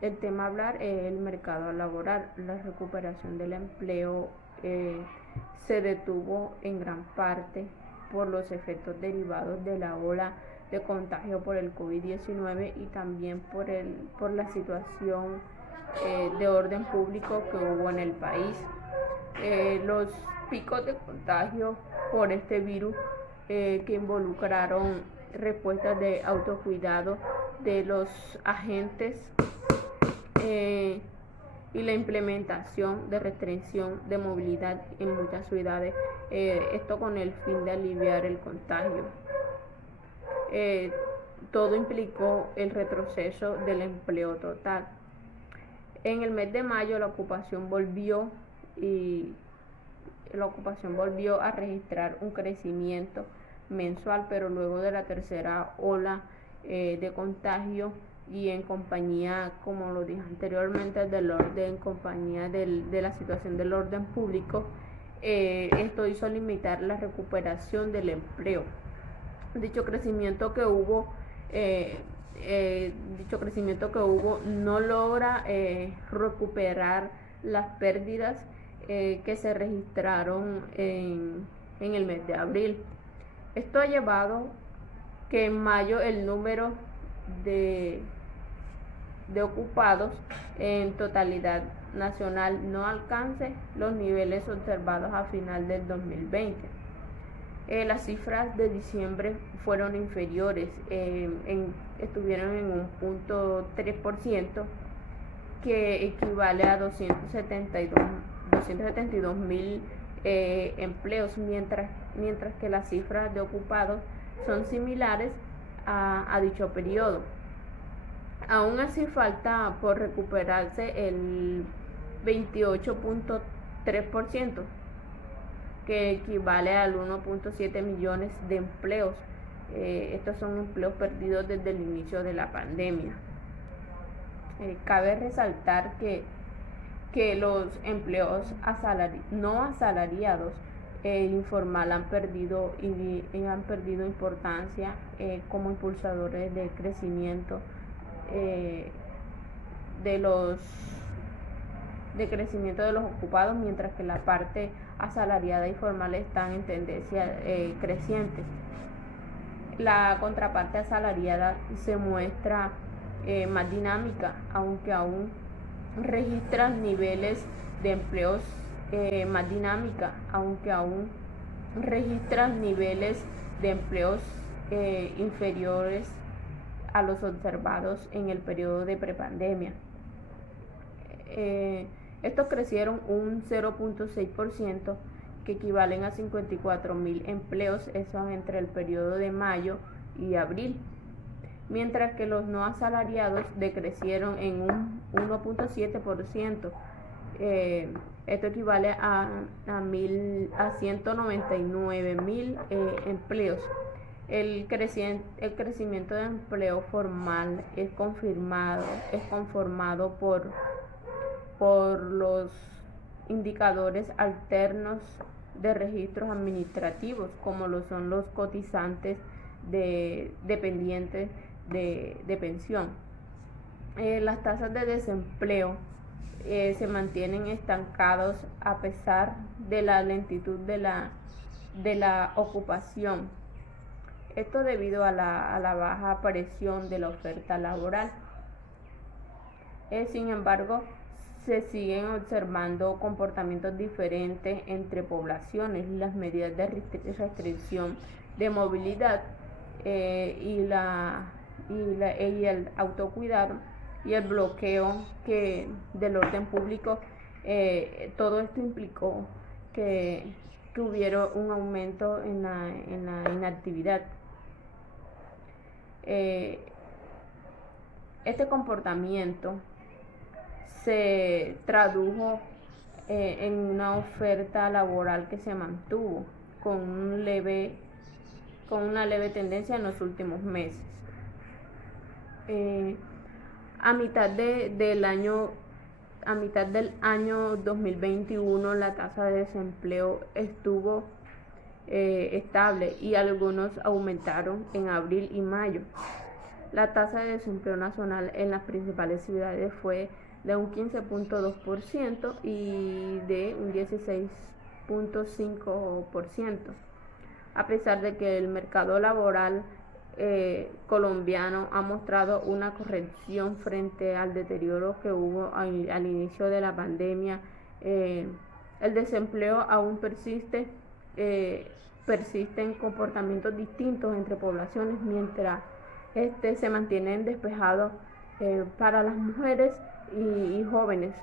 el tema a hablar es el mercado laboral. La recuperación del empleo se detuvo en gran parte por los efectos derivados de la ola de contagio por el COVID-19 y también por la situación de orden público que hubo en el país. Los picos de contagio por este virus que involucraron respuestas de autocuidado de los agentes y la implementación de restricción de movilidad en muchas ciudades, esto con el fin de aliviar el contagio. Todo implicó el retroceso del empleo total. En el mes de mayo la ocupación volvió a registrar un crecimiento mensual, pero luego de la tercera ola de contagio y en compañía, como lo dije anteriormente, en compañía de la situación del orden público, esto hizo limitar la recuperación del empleo. Dicho crecimiento que hubo no logra recuperar las pérdidas que se registraron en el mes de abril. Esto ha llevado que en mayo el número de ocupados en totalidad nacional no alcance los niveles observados a final del 2020. Las cifras de diciembre fueron inferiores, estuvieron en un 0.3%, que equivale a 272.000 empleos, mientras que las cifras de ocupados son similares a dicho periodo. Aún así falta por recuperarse el 28.3%, que equivale al 1.7 millones de empleos. Estos son empleos perdidos desde el inicio de la pandemia. Cabe resaltar que los empleos no asalariados informal han perdido importancia como impulsadores del crecimiento de los ocupados, mientras que la parte asalariada y formal están en tendencia creciente. La contraparte asalariada se muestra más dinámica, aunque aún registra niveles de empleos inferiores a los observados en el periodo de prepandemia. Estos crecieron un 0.6%, que equivalen a 54.000 empleos, eso entre el periodo de mayo y abril, mientras que los no asalariados decrecieron en un 1.7%. Esto equivale a 199.000 empleos. El crecimiento de empleo formal es conformado por los indicadores alternos de registros administrativos, como lo son los cotizantes dependientes de pensión. Las tasas de desempleo se mantienen estancados a pesar de la lentitud de la ocupación. Esto debido a la baja presión de la oferta laboral. Sin embargo, se siguen observando comportamientos diferentes entre poblaciones. Las medidas de restricción de movilidad y el autocuidado y el bloqueo del orden público, todo esto implicó que hubiera un aumento en la inactividad. Este comportamiento se tradujo en una oferta laboral que se mantuvo con una leve tendencia en los últimos meses. A mitad del año 2021 la tasa de desempleo estuvo estable y algunos aumentaron en abril y mayo. La tasa de desempleo nacional en las principales ciudades fue de un 15.2% y de un 16.5%, a pesar de que el mercado laboral colombiano ha mostrado una corrección frente al deterioro que hubo al inicio de la pandemia. El desempleo aún persisten comportamientos distintos entre poblaciones, mientras se mantienen despejados para las mujeres y jóvenes.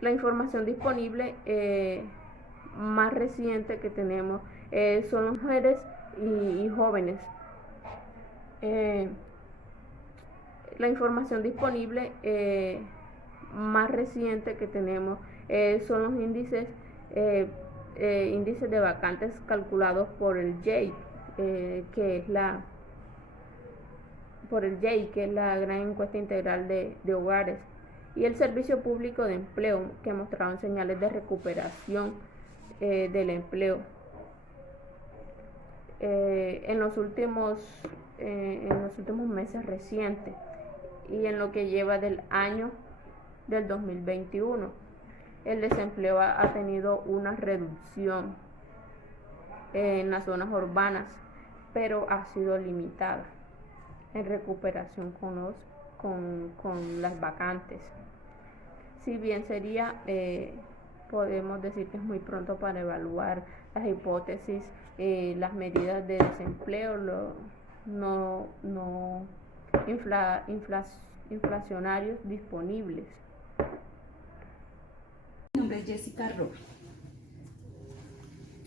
La información disponible más reciente que tenemos son las mujeres y jóvenes. La información disponible más reciente que tenemos son los índices de vacantes calculados por el JEI, que es la gran encuesta integral de hogares, y el Servicio Público de Empleo, que mostraron señales de recuperación del empleo en los últimos meses recientes y en lo que lleva del año del 2021. El desempleo ha tenido una reducción en las zonas urbanas, pero ha sido limitada en recuperación con las vacantes. Si bien podemos decir que es muy pronto para evaluar las hipótesis, las medidas de desempleo inflacionarios disponibles. Mi nombre es Jessica Rojas.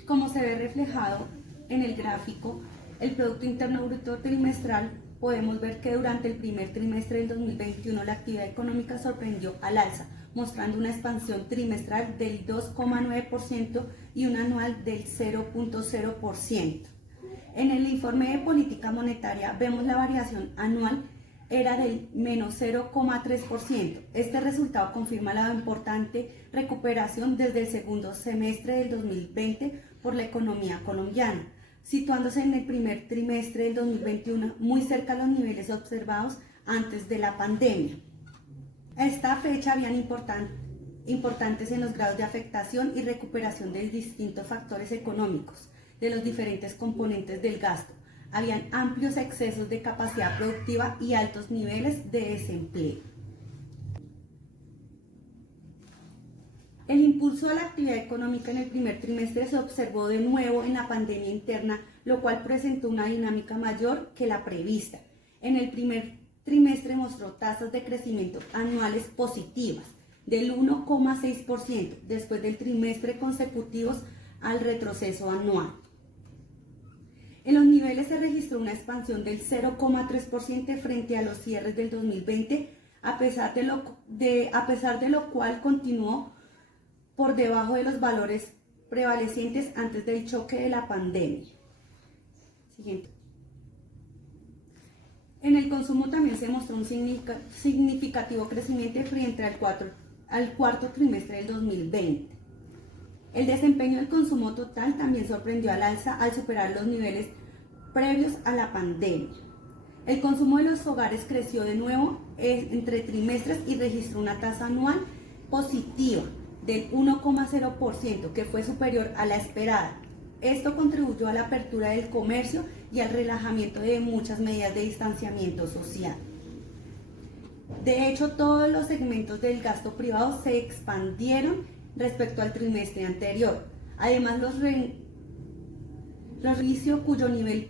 Como se ve reflejado en el gráfico, el Producto Interno Bruto trimestral, podemos ver que durante el primer trimestre del 2021 la actividad económica sorprendió al alza, mostrando una expansión trimestral del 2,9% y una anual del 0,0%. En el informe de política monetaria vemos la variación anual era del menos 0,3%. Este resultado confirma la importante recuperación desde el segundo semestre del 2020 por la economía colombiana, situándose en el primer trimestre del 2021 muy cerca a los niveles observados antes de la pandemia. A esta fecha habían importantes en los grados de afectación y recuperación de distintos factores económicos, de los diferentes componentes del gasto. Habían amplios excesos de capacidad productiva y altos niveles de desempleo. El impulso a la actividad económica en el primer trimestre se observó de nuevo en la pandemia interna, lo cual presentó una dinámica mayor que la prevista. En el primer trimestre mostró tasas de crecimiento anuales positivas del 1,6% después del trimestre consecutivos al retroceso anual. En los niveles se registró una expansión del 0,3% frente a los cierres del 2020, a pesar de lo cual continuó por debajo de los valores prevalecientes antes del choque de la pandemia. Siguiente. En el consumo también se mostró un significativo crecimiento frente al cuarto trimestre del 2020. El desempeño del consumo total también sorprendió al alza al superar los niveles previos a la pandemia. El consumo de los hogares creció de nuevo entre trimestres y registró una tasa anual positiva del 1,0%, que fue superior a la esperada. Esto contribuyó a la apertura del comercio y al relajamiento de muchas medidas de distanciamiento social. De hecho, todos los segmentos del gasto privado se expandieron respecto al trimestre anterior. Además, los servicios cuyo nivel,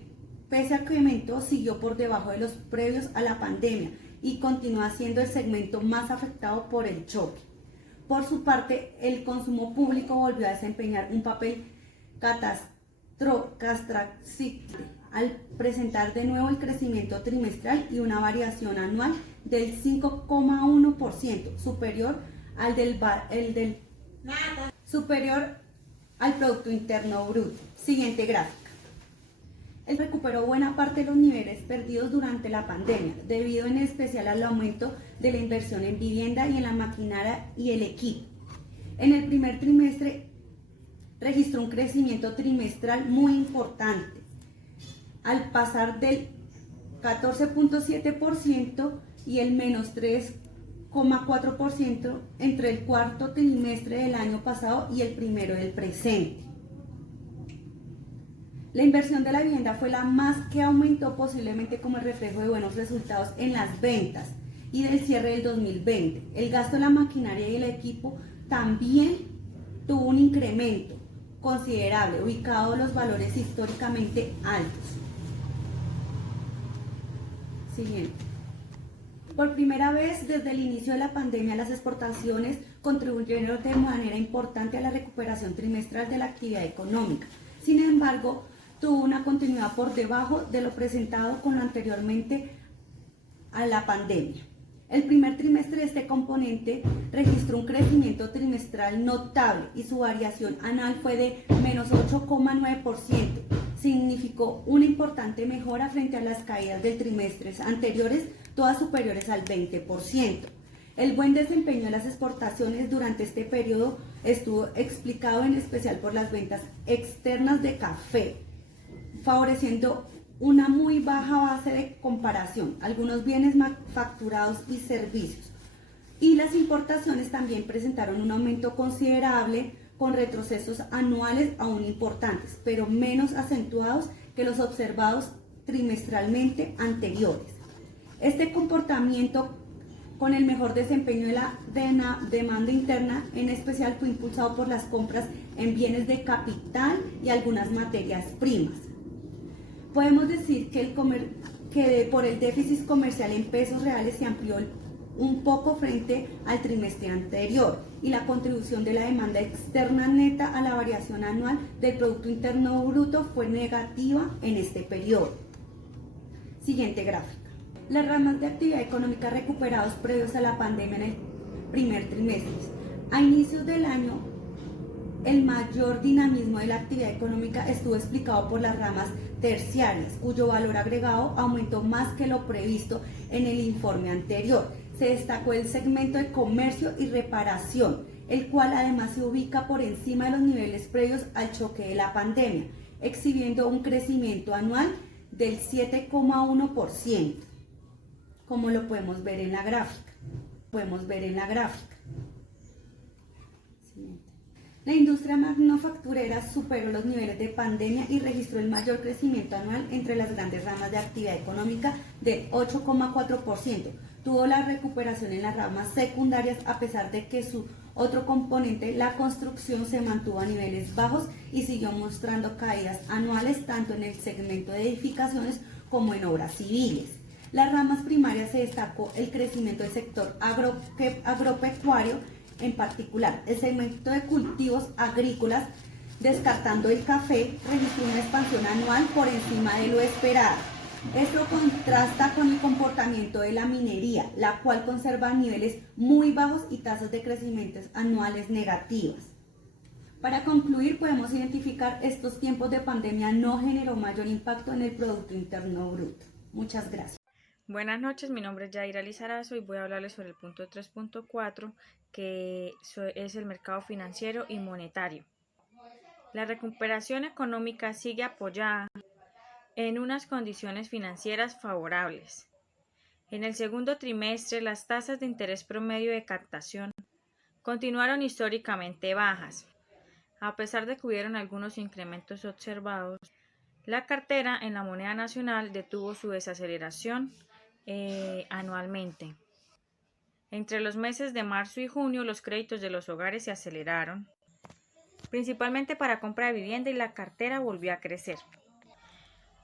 pese a que aumentó, siguió por debajo de los previos a la pandemia y continúa siendo el segmento más afectado por el choque. Por su parte, el consumo público volvió a desempeñar un papel catastrófico al presentar de nuevo el crecimiento trimestral y una variación anual del 5,1%, superior al Producto Interno Bruto. Siguiente gráfica. Él recuperó buena parte de los niveles perdidos durante la pandemia, debido en especial al aumento de la inversión en vivienda y en la maquinaria y el equipo. En el primer trimestre registró un crecimiento trimestral muy importante, al pasar del 14.7% y el menos 3,4% entre el cuarto trimestre del año pasado y el primero del presente. La inversión de la vivienda fue la más que aumentó, posiblemente como el reflejo de buenos resultados en las ventas y del cierre del 2020. El gasto en la maquinaria y el equipo también tuvo un incremento considerable, ubicado en los valores históricamente altos. Siguiente. Por primera vez desde el inicio de la pandemia, las exportaciones contribuyeron de manera importante a la recuperación trimestral de la actividad económica. Sin embargo, tuvo una continuidad por debajo de lo presentado con lo anteriormente a la pandemia. El primer trimestre de este componente registró un crecimiento trimestral notable y su variación anual fue de menos 8,9%. Significó una importante mejora frente a las caídas de trimestres anteriores, todas superiores al 20%. El buen desempeño de las exportaciones durante este periodo estuvo explicado en especial por las ventas externas de café, favoreciendo una muy baja base de comparación, algunos bienes manufacturados y servicios. Y las importaciones también presentaron un aumento considerable con retrocesos anuales aún importantes, pero menos acentuados que los observados trimestralmente anteriores. Este comportamiento con el mejor desempeño de la demanda interna, en especial fue impulsado por las compras en bienes de capital y algunas materias primas. Podemos decir que por el déficit comercial en pesos reales se amplió un poco frente al trimestre anterior y la contribución de la demanda externa neta a la variación anual del Producto Interno Bruto fue negativa en este periodo. Siguiente gráfica. Las ramas de actividad económica recuperados previos a la pandemia en el primer trimestre. A inicios del año, el mayor dinamismo de la actividad económica estuvo explicado por las ramas terciarias, cuyo valor agregado aumentó más que lo previsto en el informe anterior. Se destacó el segmento de comercio y reparación, el cual además se ubica por encima de los niveles previos al choque de la pandemia, exhibiendo un crecimiento anual del 7,1%, como lo podemos ver en la gráfica. La industria manufacturera superó los niveles de pandemia y registró el mayor crecimiento anual entre las grandes ramas de actividad económica del 8,4%. Tuvo la recuperación en las ramas secundarias a pesar de que su otro componente, la construcción, se mantuvo a niveles bajos y siguió mostrando caídas anuales tanto en el segmento de edificaciones como en obras civiles. Las ramas primarias se destacó el crecimiento del sector agropecuario, en particular el segmento de cultivos agrícolas, descartando el café, registró una expansión anual por encima de lo esperado. Esto contrasta con el comportamiento de la minería, la cual conserva niveles muy bajos y tasas de crecimiento anuales negativas. Para concluir, podemos identificar estos tiempos de pandemia no generó mayor impacto en el Producto Interno Bruto. Muchas gracias. Buenas noches, mi nombre es Yaira Lizarazo y voy a hablarles sobre el punto 3.4, que es el mercado financiero y monetario. La recuperación económica sigue apoyada en unas condiciones financieras favorables. En el segundo trimestre, las tasas de interés promedio de captación continuaron históricamente bajas. A pesar de que hubieron algunos incrementos observados, la cartera en la moneda nacional detuvo su desaceleración anualmente. Entre los meses de marzo y junio, los créditos de los hogares se aceleraron, principalmente para compra de vivienda, y la cartera volvió a crecer,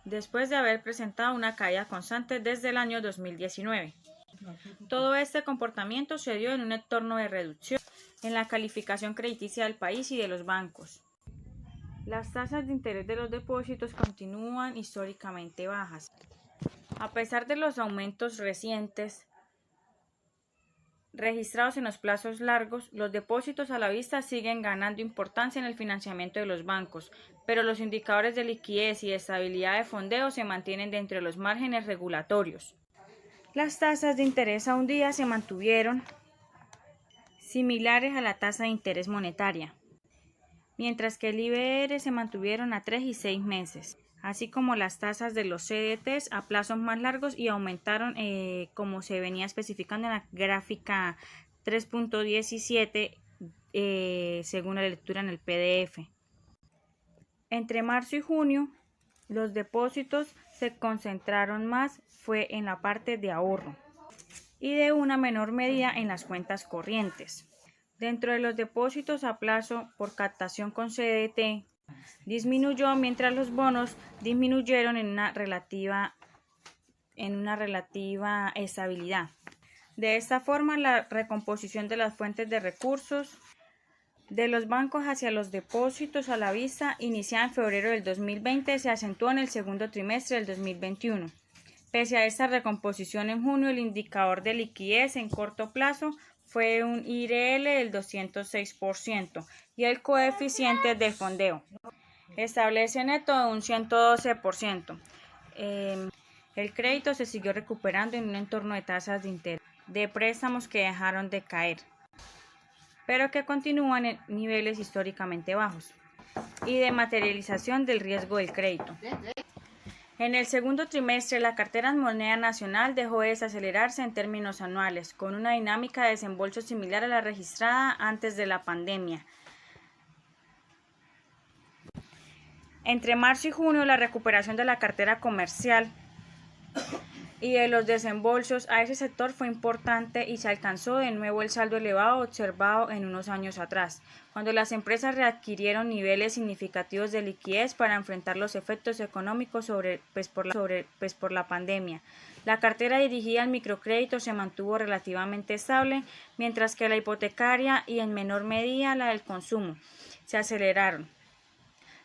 después de haber presentado una caída constante desde el año 2019. Todo este comportamiento se dio en un entorno de reducción en la calificación crediticia del país y de los bancos. Las tasas de interés de los depósitos continúan históricamente bajas. A pesar de los aumentos recientes registrados en los plazos largos, los depósitos a la vista siguen ganando importancia en el financiamiento de los bancos, pero los indicadores de liquidez y de estabilidad de fondeo se mantienen dentro de los márgenes regulatorios. Las tasas de interés a un día se mantuvieron similares a la tasa de interés monetaria, mientras que el IBR se mantuvieron a 3 y 6 meses. así como las tasas de los CDTs a plazos más largos y aumentaron como se venía especificando en la gráfica 3.17 según la lectura en el PDF. Entre marzo y junio, los depósitos se concentraron más fue en la parte de ahorro y de una menor medida en las cuentas corrientes. Dentro de los depósitos a plazo por captación con CDT disminuyó, mientras los bonos disminuyeron en una relativa estabilidad. De esta forma, la recomposición de las fuentes de recursos de los bancos hacia los depósitos a la vista, iniciada en febrero del 2020, se acentuó en el segundo trimestre del 2021. Pese a esta recomposición en junio, el indicador de liquidez en corto plazo fue un IRL del 206% y el coeficiente de fondeo establece neto de un 112%. El crédito se siguió recuperando en un entorno de tasas de interés de préstamos que dejaron de caer, pero que continúan en niveles históricamente bajos, y de materialización del riesgo del crédito. En el segundo trimestre, la cartera en moneda nacional dejó de desacelerarse en términos anuales, con una dinámica de desembolso similar a la registrada antes de la pandemia. Entre marzo y junio, la recuperación de la cartera comercial y de los desembolsos a ese sector fue importante y se alcanzó de nuevo el saldo elevado observado en unos años atrás, cuando las empresas readquirieron niveles significativos de liquidez para enfrentar los efectos económicos por la pandemia. La cartera dirigida al microcrédito se mantuvo relativamente estable, mientras que la hipotecaria y en menor medida la del consumo se aceleraron.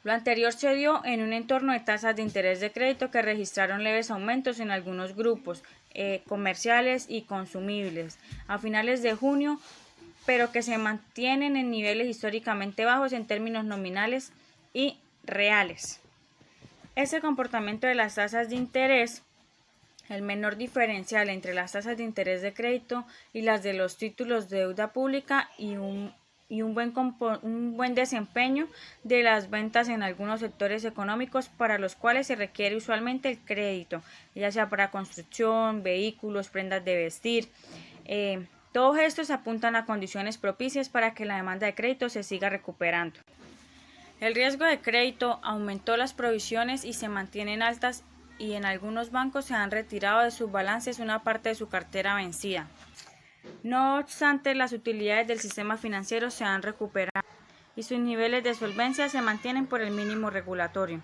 Lo anterior se dio en un entorno de tasas de interés de crédito que registraron leves aumentos en algunos grupos comerciales y consumibles a finales de junio, pero que se mantienen en niveles históricamente bajos en términos nominales y reales. Ese comportamiento de las tasas de interés, el menor diferencial entre las tasas de interés de crédito y las de los títulos de deuda pública y un buen desempeño de las ventas en algunos sectores económicos para los cuales se requiere usualmente el crédito, ya sea para construcción, vehículos, prendas de vestir. Todos estos apuntan a condiciones propicias para que la demanda de crédito se siga recuperando. El riesgo de crédito aumentó, las provisiones y se mantienen altas, y en algunos bancos se han retirado de sus balances una parte de su cartera vencida. No obstante, las utilidades del sistema financiero se han recuperado y sus niveles de solvencia se mantienen por el mínimo regulatorio.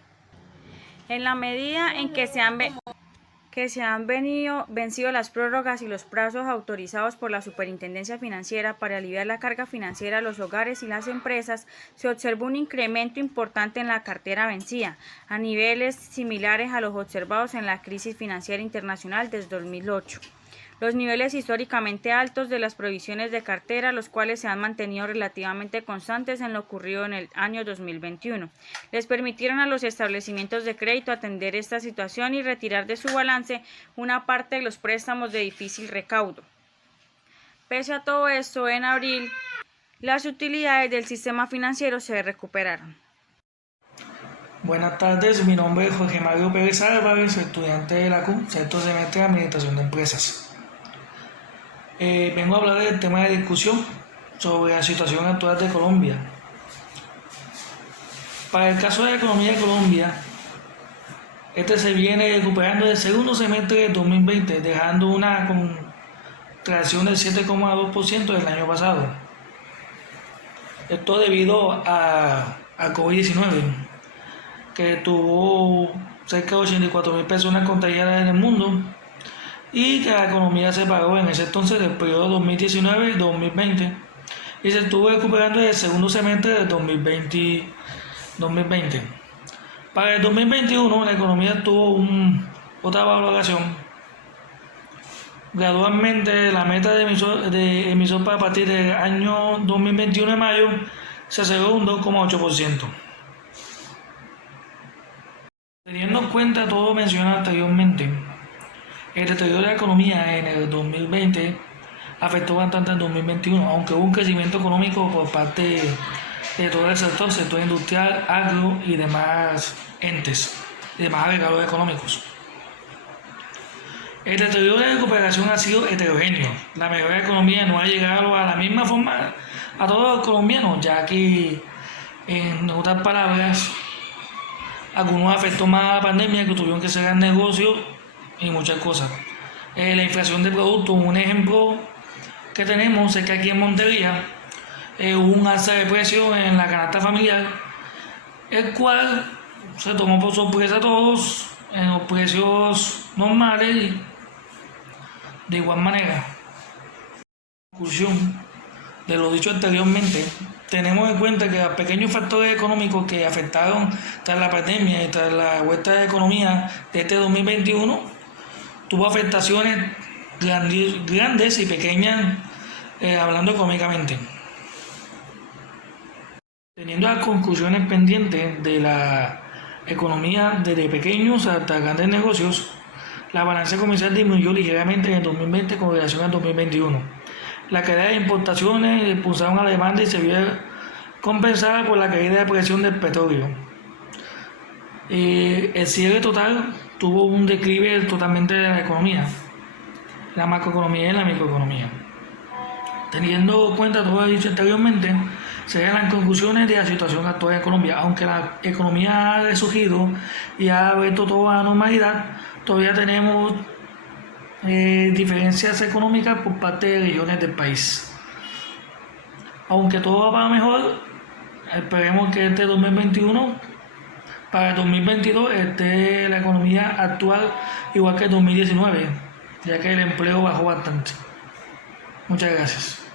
En la medida en que se han vencido las prórrogas y los plazos autorizados por la Superintendencia Financiera para aliviar la carga financiera a los hogares y las empresas, se observó un incremento importante en la cartera vencida, a niveles similares a los observados en la crisis financiera internacional desde 2008. Los niveles históricamente altos de las provisiones de cartera, los cuales se han mantenido relativamente constantes en lo ocurrido en el año 2021, les permitieron a los establecimientos de crédito atender esta situación y retirar de su balance una parte de los préstamos de difícil recaudo. Pese a todo esto, en abril, las utilidades del sistema financiero se recuperaron. Buenas tardes, mi nombre es Jorge Mario Pérez Álvarez, estudiante de la CUM, sexto semestre de Administración de Empresas. Vengo a hablar del tema de discusión sobre la situación actual de Colombia. Para el caso de la economía de Colombia, se viene recuperando del segundo semestre de 2020, dejando una contracción del 7,2% del año pasado. Esto debido a COVID-19, que tuvo cerca de 84,000 personas contagiadas en el mundo, y que la economía se paró en ese entonces del periodo 2019-2020 y se estuvo recuperando en el segundo semestre del 2020. Para el 2021 la economía tuvo otra valoración. Gradualmente la meta de emisor para partir del año 2021 de mayo se aceleró un 2,8%. Teniendo en cuenta todo lo mencionado anteriormente, el deterioro de la economía en el 2020 afectó bastante al 2021, aunque hubo un crecimiento económico por parte de todo el sector industrial, agro y demás entes. y demás agregados económicos. El deterioro de recuperación ha sido heterogéneo. La mejora económica no ha llegado a la misma forma a todos los colombianos, ya que, en otras palabras, algunos afectó más a la pandemia que tuvieron que cerrar negocios y muchas cosas. La inflación de productos, un ejemplo que tenemos es que aquí en Montería hubo un alza de precios en la canasta familiar, el cual se tomó por sorpresa a todos en los precios normales y de igual manera. En conclusión de lo dicho anteriormente, tenemos en cuenta que los pequeños factores económicos que afectaron tras la pandemia y tras la vuelta de economía de este 2021 tuvo afectaciones grandes y pequeñas, hablando económicamente. Teniendo las conclusiones pendientes de la economía desde pequeños hasta grandes negocios, la balanza comercial disminuyó ligeramente en el 2020 con relación al 2021. La caída de importaciones impulsaron a la demanda y se vio compensada por la caída de presión del petróleo. El cierre total tuvo un declive totalmente de la economía, la macroeconomía y la microeconomía. Teniendo en cuenta todo lo dicho anteriormente, serían las conclusiones de la situación actual en Colombia. Aunque la economía ha resurgido y ha vuelto todo a la normalidad, todavía tenemos diferencias económicas por parte de regiones del país. Aunque todo va mejor, esperemos que este 2021, para el 2022, esté la economía actual igual que el 2019, ya que el empleo bajó bastante. Muchas gracias.